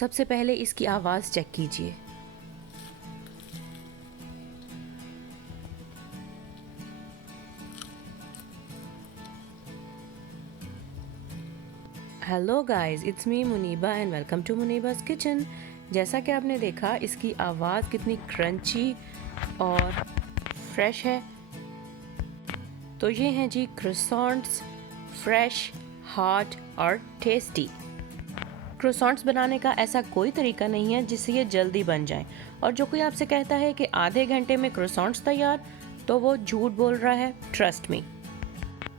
सबसे पहले इसकी आवाज़ चेक कीजिए। Hello guys, it's me Muniba and welcome to Muniba's kitchen. जैसा कि आपने देखा, इसकी आवाज़ कितनी क्रंची और फ्रेश है। तो ये हैं जी क्रोसॉन्ट्स, फ्रेश, हॉट और टेस्टी। क्रोसॉन्ट्स बनाने का ऐसा कोई तरीका नहीं है जिससे ये जल्दी बन जाएं। और जो कोई आपसे कहता है कि आधे घंटे में क्रोसॉन्ट्स तैयार, तो वो झूठ बोल रहा है, ट्रस्ट मी।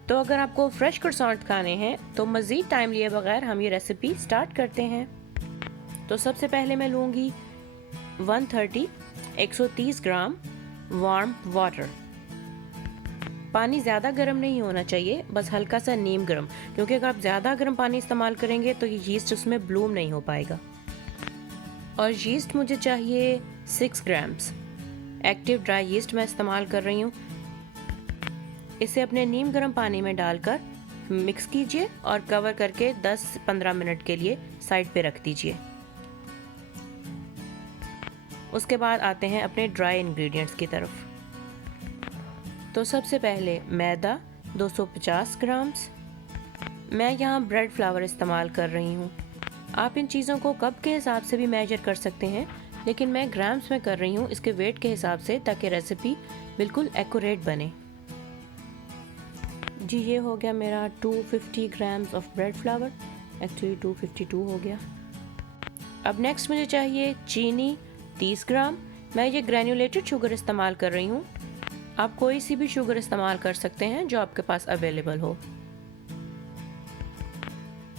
तो अगर आपको फ्रेश क्रोसॉन्ट खाने हैं तो मज़ीद टाइम लिए बगैर हम ये रेसिपी स्टार्ट करते हैं। तो सबसे पहले मैं लूँगी 130 ग्राम वार्म वाटर। पानी ज़्यादा गर्म नहीं होना चाहिए, बस हल्का सा नीम गर्म, क्योंकि अगर आप ज़्यादा गर्म पानी इस्तेमाल करेंगे तो ये यीस्ट उसमें ब्लूम नहीं हो पाएगा। और यीस्ट मुझे चाहिए 6 ग्राम्स। एक्टिव ड्राई यीस्ट मैं इस्तेमाल कर रही हूँ। इसे अपने नीम गर्म पानी में डालकर मिक्स कीजिए और कवर करके 10-15 मिनट के लिए साइड पे रख दीजिए। उसके बाद आते हैं अपने ड्राई इंग्रेडिएंट्स की तरफ। तो सबसे पहले मैदा 250 ग्राम्स। मैं यहाँ ब्रेड फ्लावर इस्तेमाल कर रही हूँ। आप इन चीज़ों को कप के हिसाब से भी मेजर कर सकते हैं, लेकिन मैं ग्राम्स में कर रही हूँ इसके वेट के हिसाब से, ताकि रेसिपी बिल्कुल एक्यूरेट बने। जी, ये हो गया मेरा 250 grams of bread flower. Actually 252 हो गया। अब नेक्स्ट मुझे चाहिए चीनी 30 ग्राम। मैं ये ग्रैन्युलेटेड शुगर इस्तेमाल कर रही हूँ। आप कोई सी भी शुगर इस्तेमाल कर सकते हैं जो आपके पास अवेलेबल हो।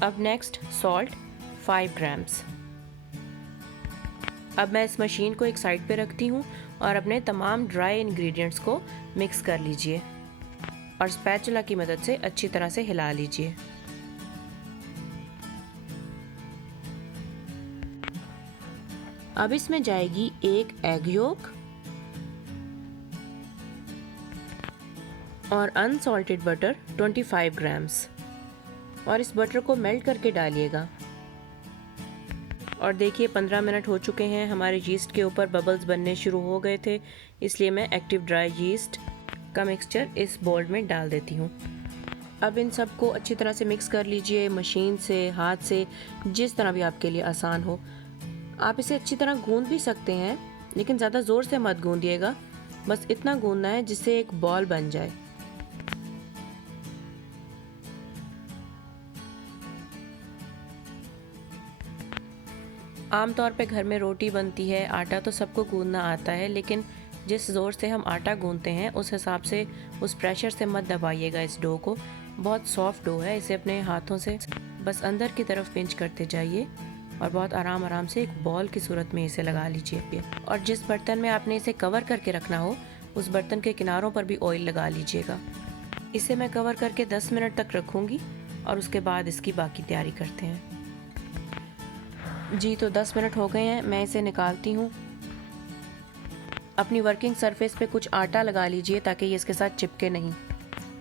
अब नेक्स्ट सॉल्ट 5 ग्राम्स। अब मैं इस मशीन को एक साइड पे रखती हूँ और अपने तमाम ड्राई इंग्रेडिएंट्स को मिक्स कर लीजिए और स्पैचुला की मदद से अच्छी तरह से हिला लीजिए। अब इसमें जाएगी एक एग योक और अनसॉल्टेड बटर 25 ग्राम्स, और इस बटर को मेल्ट करके डालिएगा। और देखिए 15 मिनट हो चुके हैं, हमारे यीस्ट के ऊपर बबल्स बनने शुरू हो गए थे, इसलिए मैं एक्टिव ड्राई यीस्ट का मिक्सचर इस बोल में डाल देती हूँ। अब इन सबको अच्छी तरह से मिक्स कर लीजिए, मशीन से, हाथ से, जिस तरह भी आपके लिए आसान हो। आप इसे अच्छी तरह गूंद भी सकते हैं, लेकिन ज़्यादा ज़ोर से मत गूंदिएगा, बस इतना गूंदना है जिससे एक बॉल बन जाए। आमतौर पे घर में रोटी बनती है, आटा तो सबको गूंदना आता है, लेकिन जिस ज़ोर से हम आटा गूंदते हैं उस हिसाब से, उस प्रेशर से मत दबाइएगा इस डो को। बहुत सॉफ्ट डो है, इसे अपने हाथों से बस अंदर की तरफ पिंच करते जाइए और बहुत आराम आराम से एक बॉल की सूरत में इसे लगा लीजिए। और जिस बर्तन में आपने इसे कवर करके रखना हो, उस बर्तन के किनारों पर भी ऑयल लगा लीजिएगा। इसे मैं कवर करके 10 मिनट तक रखूँगी और उसके बाद इसकी बाकी तैयारी करते हैं। जी, तो 10 मिनट हो गए हैं, मैं इसे निकालती हूँ। अपनी वर्किंग सरफेस पे कुछ आटा लगा लीजिए ताकि ये इसके साथ चिपके नहीं,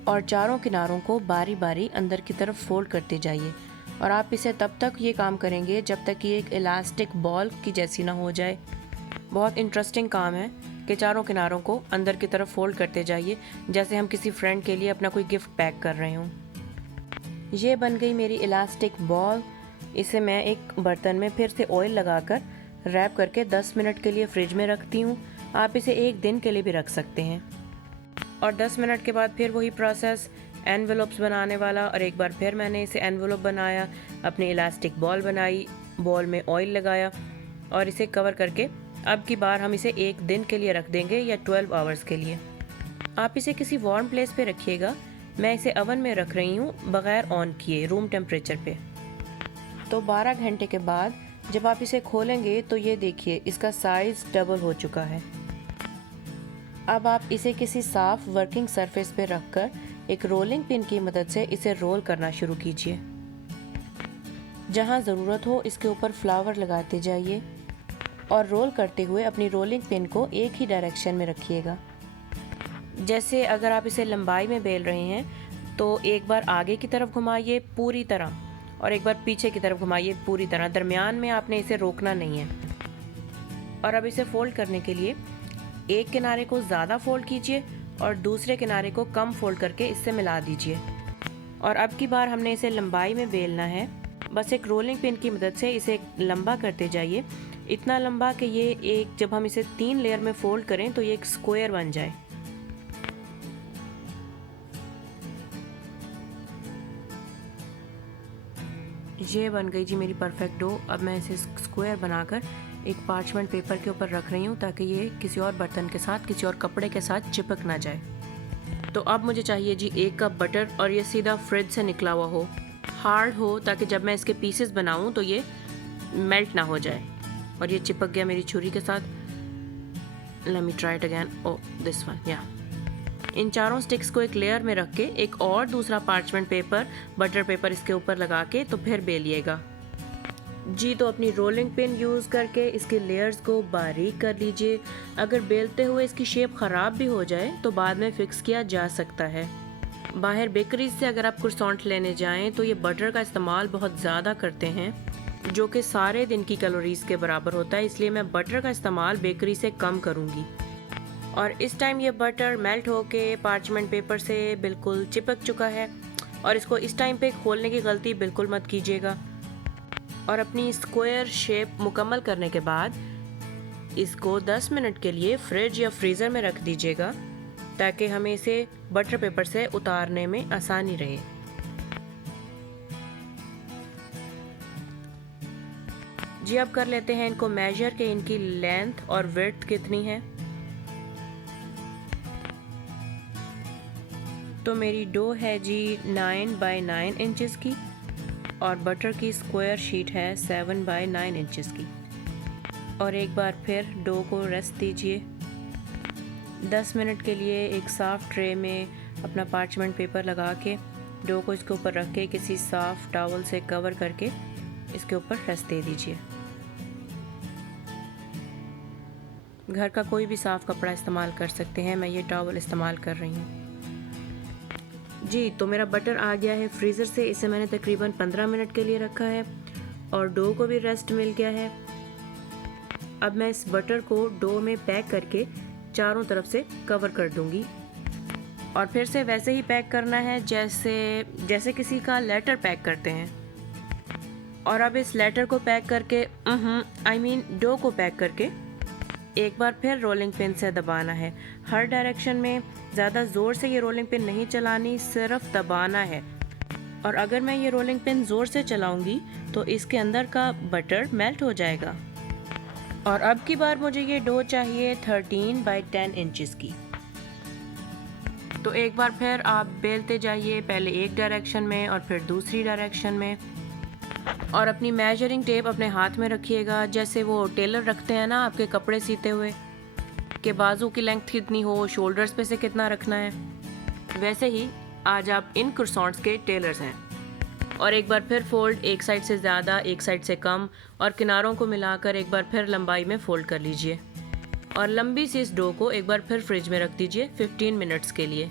और चारों किनारों को बारी बारी अंदर की तरफ फोल्ड करते जाइए। और आप इसे तब तक ये काम करेंगे जब तक कि एक इलास्टिक बॉल की जैसी ना हो जाए। बहुत इंटरेस्टिंग काम है कि चारों किनारों को अंदर की तरफ फोल्ड करते जाइए, जैसे हम किसी फ्रेंड के लिए अपना कोई गिफ्ट पैक कर रहे हों। ये बन गई मेरी इलास्टिक बॉल। इसे मैं एक बर्तन में फिर से ऑयल लगाकर रैप करके 10 मिनट के लिए फ्रिज में रखती हूँ। आप इसे एक दिन के लिए भी रख सकते हैं। और 10 मिनट के बाद फिर वही प्रोसेस, एनवेलोप्स बनाने वाला, और एक बार फिर मैंने इसे एनवेलोप बनाया, अपनी इलास्टिक बॉल बनाई, बॉल में ऑयल लगाया और इसे कवर करके अब की बार हम इसे एक दिन के लिए रख देंगे या 12 आवर्स के लिए। आप इसे किसी वार्म प्लेस पे रखिएगा। मैं इसे ओवन में रख रही हूँ बग़ैर ऑन किए, रूम टेम्परेचर पे। तो 12 घंटे के बाद जब आप इसे खोलेंगे तो ये देखिए, इसका साइज़ डबल हो चुका है। अब आप इसे किसी साफ वर्किंग सरफेस पे रखकर एक रोलिंग पिन की मदद से इसे रोल करना शुरू कीजिए। जहाँ ज़रूरत हो इसके ऊपर फ्लावर लगाते जाइए और रोल करते हुए अपनी रोलिंग पिन को एक ही डायरेक्शन में रखिएगा। जैसे अगर आप इसे लंबाई में बेल रहे हैं तो एक बार आगे की तरफ घुमाइए पूरी तरह, और एक बार पीछे की तरफ घुमाइए पूरी तरह, दरमियान में आपने इसे रोकना नहीं है। और अब इसे फोल्ड करने के लिए एक किनारे को ज़्यादा फोल्ड कीजिए और दूसरे किनारे को कम फोल्ड करके इससे मिला दीजिए। और अब की बार हमने इसे लंबाई में बेलना है। बस एक रोलिंग पिन की मदद से इसे लंबा करते जाइए, इतना लंबा कि ये एक, जब हम इसे 3 लेयर में फोल्ड करें तो ये एक स्क्वायर बन जाए। ये बन गई जी मेरी परफेक्ट डो। अब मैं इसे स्क्वायर बनाकर एक पार्चमेंट पेपर के ऊपर रख रही हूँ ताकि ये किसी और बर्तन के साथ, किसी और कपड़े के साथ चिपक ना जाए। तो अब मुझे चाहिए जी 1 कप बटर, और ये सीधा फ्रिज से निकला हुआ हो, हार्ड हो, ताकि जब मैं इसके पीसेस बनाऊँ तो ये मेल्ट ना हो जाए। और ये चिपक गया मेरी छुरी के साथ। Let me try it again. Oh this one, yeah. इन चारों स्टिक्स को एक लेयर में रख के एक और दूसरा पार्चमेंट पेपर, बटर पेपर इसके ऊपर लगा के तो फिर बेलिएगा जी। तो अपनी रोलिंग पिन यूज़ करके इसके लेयर्स को बारीक कर लीजिए। अगर बेलते हुए इसकी शेप ख़राब भी हो जाए तो बाद में फिक्स किया जा सकता है। बाहर बेकरीज से अगर आप क्रोसॉन्ट लेने जाएं तो ये बटर का इस्तेमाल बहुत ज़्यादा करते हैं, जो कि सारे दिन की कैलोरीज़ के बराबर होता है, इसलिए मैं बटर का इस्तेमाल बेकरी से कम करूँगी। और इस टाइम ये बटर मेल्ट होके पार्चमेंट पेपर से बिल्कुल चिपक चुका है। और इसको इस टाइम पे खोलने की गलती बिल्कुल मत कीजिएगा। और अपनी स्क्वायर शेप मुकम्मल करने के बाद इसको 10 मिनट के लिए फ्रिज या फ्रीज़र में रख दीजिएगा ताकि हमें इसे बटर पेपर से उतारने में आसानी रहे। जी अब कर लेते हैं इनको मेजर के इनकी लेंथ और विड्थ कितनी है। तो मेरी डो है जी 9 बाय 9 इंचेस की, और बटर की स्क्वायर शीट है 7 बाय 9 इंचेस की। और एक बार फिर डो को रेस्ट दीजिए। 10 मिनट के लिए एक साफ़ ट्रे में अपना पार्चमेंट पेपर लगा के डो को इसके ऊपर रख के किसी साफ़ टॉवल से कवर करके इसके ऊपर रेस्ट दे दीजिए। घर का कोई भी साफ़ कपड़ा इस्तेमाल कर सकते हैं, मैं ये टॉवल इस्तेमाल कर रही हूँ जी। तो मेरा बटर आ गया है फ्रीज़र से, इसे मैंने तकरीबन 15 मिनट के लिए रखा है और डो को भी रेस्ट मिल गया है। अब मैं इस बटर को डो में पैक करके चारों तरफ से कवर कर दूंगी, और फिर से वैसे ही पैक करना है जैसे किसी का लेटर पैक करते हैं। और अब इस लेटर को पैक करके डो को पैक करके एक बार फिर रोलिंग पिन से दबाना है हर डायरेक्शन में। ज़्यादा ज़ोर से ये रोलिंग पिन नहीं चलानी, सिर्फ दबाना है। और अगर मैं ये रोलिंग पिन ज़ोर से चलाऊंगी तो इसके अंदर का बटर मेल्ट हो जाएगा। और अब की बार मुझे ये डो चाहिए 13 बाय 10 इंचेस की। तो एक बार फिर आप बेलते जाइए, पहले एक डायरेक्शन में और फिर दूसरी डायरेक्शन में। और अपनी मेजरिंग टेप अपने हाथ में रखिएगा, जैसे वो टेलर रखते हैं ना आपके कपड़े सीते हुए, कि बाजू की लेंथ कितनी हो, शोल्डर्स पे से कितना रखना है, वैसे ही आज आप इन क्रोसॉन्ट्स के टेलर्स हैं। और एक बार फिर फोल्ड, एक साइड से ज़्यादा एक साइड से कम, और किनारों को मिलाकर एक बार फिर लंबाई में फोल्ड कर लीजिए। और लंबी सी इस डो को एक बार फिर फ्रिज में रख दीजिए 15 मिनट्स के लिए।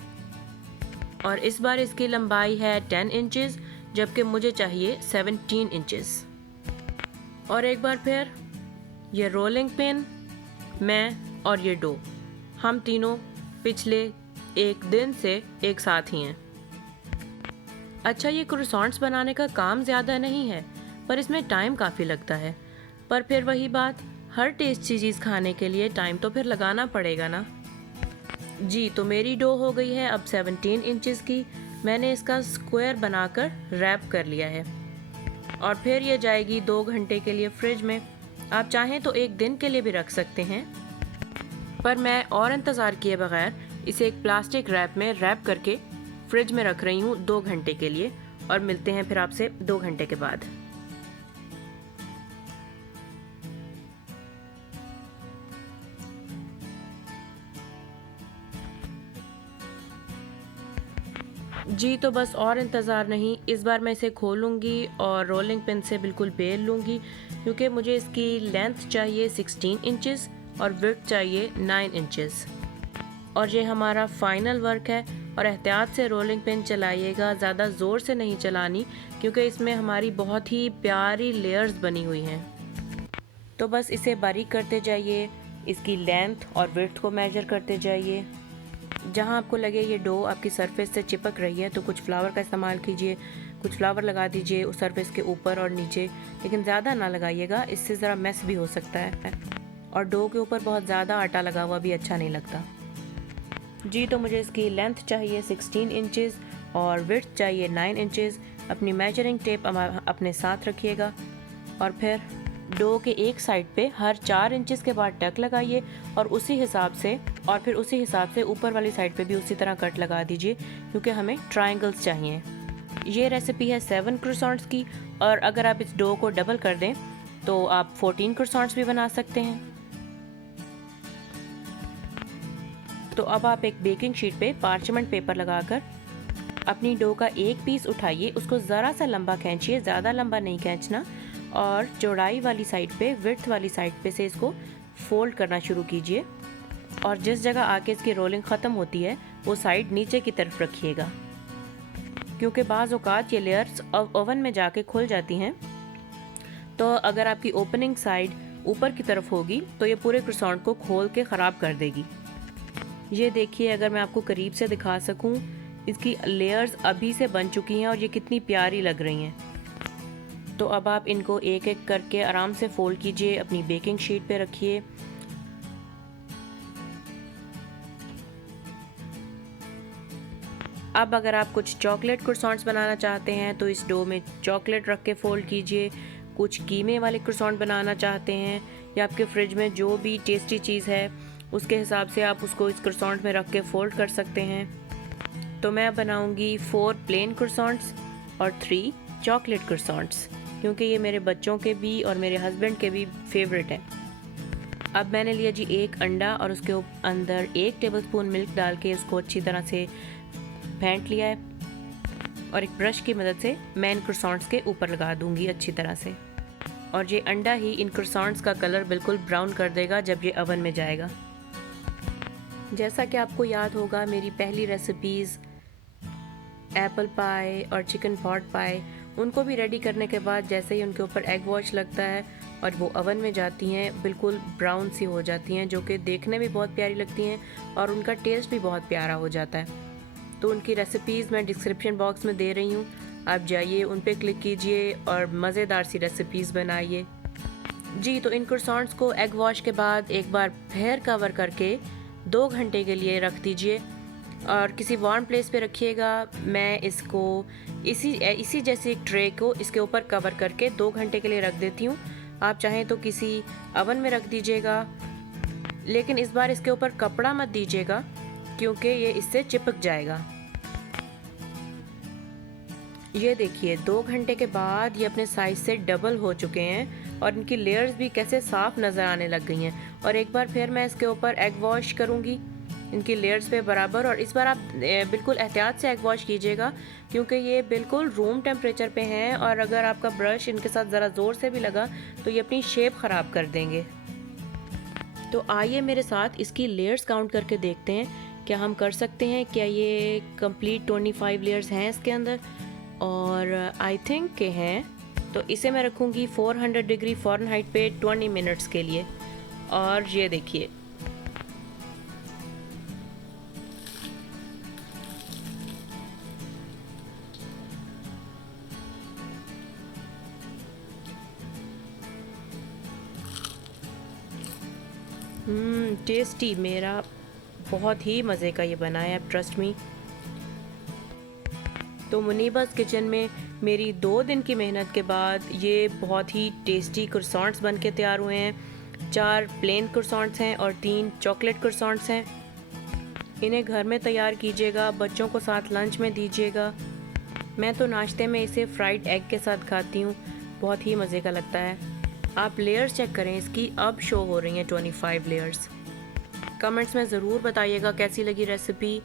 और इस बार इसकी लंबाई है 10 इंचेस, जबकि मुझे चाहिए 17 इंचेस। और एक बार फिर ये रोलिंग पिन, मैं और ये डो, हम तीनों पिछले एक दिन से एक साथ ही हैं। अच्छा, ये क्रोसॉन्ट्स बनाने का काम ज़्यादा नहीं है, पर इसमें टाइम काफ़ी लगता है। पर फिर वही बात, हर टेस्टी चीज़ खाने के लिए टाइम तो फिर लगाना पड़ेगा ना जी। तो मेरी डो हो गई है अब 17 इंचेस की। मैंने इसका स्क्वायर बनाकर रैप कर लिया है, और फिर ये जाएगी 2 घंटे के लिए फ्रिज में। आप चाहें तो 1 दिन के लिए भी रख सकते हैं, पर मैं और इंतज़ार किए बगैर इसे एक प्लास्टिक रैप में रैप करके फ्रिज में रख रही हूँ 2 घंटे के लिए। और मिलते हैं फिर आपसे 2 घंटे के बाद। जी तो बस और इंतज़ार नहीं, इस बार मैं इसे खोलूँगी और रोलिंग पिन से बिल्कुल बेल लूँगी, क्योंकि मुझे इसकी लेंथ चाहिए 16 इंचेस और विड्थ चाहिए 9 इंचेस। और ये हमारा फाइनल वर्क है। और एहतियात से रोलिंग पिन चलाइएगा, ज़्यादा ज़ोर से नहीं चलानी क्योंकि इसमें हमारी बहुत ही प्यारी लेयर्स बनी हुई हैं। तो बस इसे बारीक करते जाइए, इसकी लेंथ और विड्थ को मेजर करते जाइए। जहाँ आपको लगे ये डो आपकी सरफेस से चिपक रही है तो कुछ फ्लावर का इस्तेमाल कीजिए, कुछ फ्लावर लगा दीजिए उस सरफेस के ऊपर और नीचे, लेकिन ज़्यादा ना लगाइएगा, इससे ज़रा मेस भी हो सकता है और डो के ऊपर बहुत ज़्यादा आटा लगा हुआ भी अच्छा नहीं लगता। जी तो मुझे इसकी लेंथ चाहिए 16 इंचज़ और विड्थ चाहिए 9 इंचज़। अपनी मेजरिंग टेप अपने साथ रखिएगा और फिर डो के एक साइड पे हर 4 इंचज़ के बाद टक लगाइए और उसी हिसाब से ऊपर वाली साइड पे भी उसी तरह कट लगा दीजिए क्योंकि हमें ट्रायंगल्स चाहिए। ये रेसिपी है 7 क्रोसॉन्ट्स की और अगर आप इस डो को डबल कर दें तो आप 14 क्रोसॉन्ट्स भी बना सकते हैं। तो अब आप एक बेकिंग शीट पे पार्चमेंट पेपर लगाकर अपनी डो का एक पीस उठाइए, उसको ज़रा सा लंबा खींचिए, ज़्यादा लंबा नहीं खींचना, और चौड़ाई वाली साइड पे, विड्थ वाली साइड पे से इसको फोल्ड करना शुरू कीजिए और जिस जगह आके इसकी रोलिंग ख़त्म होती है वो साइड नीचे की तरफ रखिएगा क्योंकि बाज़ औक़ात ये लेयर्स ओवन में जाके खुल जाती हैं। तो अगर आपकी ओपनिंग साइड ऊपर की तरफ होगी तो ये पूरे क्रोसॉन्ट को खोल के ख़राब कर देगी। ये देखिए, अगर मैं आपको करीब से दिखा सकूं, इसकी लेयर्स अभी से बन चुकी हैं और ये कितनी प्यारी लग रही हैं। तो अब आप इनको एक एक करके आराम से फोल्ड कीजिए, अपनी बेकिंग शीट पे रखिए। अब अगर आप कुछ चॉकलेट क्रोसॉन्ट्स बनाना चाहते हैं तो इस डो में चॉकलेट रख के फोल्ड कीजिए। कुछ कीमे वाले क्रोसॉन्ट बनाना चाहते हैं या आपके फ्रिज में जो भी टेस्टी चीज़ है उसके हिसाब से आप उसको इस क्रोसॉन्ट में रख के फोल्ड कर सकते हैं। तो मैं बनाऊंगी 4 प्लेन क्रोसॉन्ट्स और 3 चॉकलेट क्रोसॉन्ट्स क्योंकि ये मेरे बच्चों के भी और मेरे हस्बैंड के भी फेवरेट हैं। अब मैंने लिया जी एक अंडा और उसके अंदर 1 टेबलस्पून मिल्क डाल के उसको अच्छी तरह से फेंट लिया है और एक ब्रश की मदद से मैं इन क्रोसॉन्ट्स के ऊपर लगा दूंगी अच्छी तरह से। और ये अंडा ही इन क्रोसॉन्ट्स का कलर बिल्कुल ब्राउन कर देगा जब ये ओवन में जाएगा। जैसा कि आपको याद होगा, मेरी पहली रेसिपीज़ एप्पल पाई और चिकन पॉट पाई, उनको भी रेडी करने के बाद जैसे ही उनके ऊपर एग वॉश लगता है और वो ओवन में जाती हैं, बिल्कुल ब्राउन सी हो जाती हैं, जो कि देखने में बहुत प्यारी लगती हैं और उनका टेस्ट भी बहुत प्यारा हो जाता है। तो उनकी रेसिपीज़ मैं डिस्क्रिप्शन बॉक्स में दे रही हूँ, आप जाइए उन पर क्लिक कीजिए और मज़ेदार सी रेसिपीज़ बनाइए। जी तो इन क्रोसॉन्ट्स को एग वॉश के बाद एक बार फिर कवर करके 2 घंटे के लिए रख दीजिए और किसी वार्म प्लेस पे रखिएगा। मैं इसको इसी जैसे एक ट्रे को इसके ऊपर कवर करके 2 घंटे के लिए रख देती हूँ। आप चाहें तो किसी ओवन में रख दीजिएगा, लेकिन इस बार इसके ऊपर कपड़ा मत दीजिएगा क्योंकि ये इससे चिपक जाएगा। ये देखिए 2 घंटे के बाद ये अपने साइज से डबल हो चुके हैं और इनकी लेयर्स भी कैसे साफ नज़र आने लग गई हैं। और एक बार फिर मैं इसके ऊपर एग वॉश करूँगी इनकी लेयर्स पे बराबर, और इस बार आप बिल्कुल एहतियात से एग वॉश कीजिएगा क्योंकि ये बिल्कुल रूम टेम्परेचर पे हैं और अगर आपका ब्रश इनके साथ ज़रा ज़ोर से भी लगा तो ये अपनी शेप ख़राब कर देंगे। तो आइए मेरे साथ इसकी लेयर्स काउंट करके देखते हैं, क्या हम कर सकते हैं, क्या ये कंप्लीट 25 लेयर्स हैं इसके अंदर, और आई थिंक के हैं। तो इसे मैं रखूँगी 400 डिग्री फ़ारेनहाइट पे 20 मिनट्स के लिए। और ये देखिए टेस्टी, मेरा बहुत ही मज़े का ये बना है, ट्रस्ट मी। तो मुनीबास किचन में मेरी 2 दिन की मेहनत के बाद ये बहुत ही टेस्टी क्रोसॉन्ट्स बन के तैयार हुए हैं। 4 प्लेन क्रोसॉन्ट्स हैं और 3 चॉकलेट क्रोसॉन्ट्स हैं। इन्हें घर में तैयार कीजिएगा, बच्चों को साथ लंच में दीजिएगा। मैं तो नाश्ते में इसे फ्राइड एग के साथ खाती हूँ, बहुत ही मज़े का लगता है। आप लेयर्स चेक करें इसकी, अब शो हो रही हैं 25 लेयर्स। कमेंट्स में ज़रूर बताइएगा कैसी लगी रेसिपी।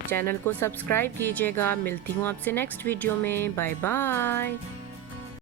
चैनल को सब्सक्राइब कीजिएगा। मिलती हूँ आपसे नेक्स्ट वीडियो में। Bye bye.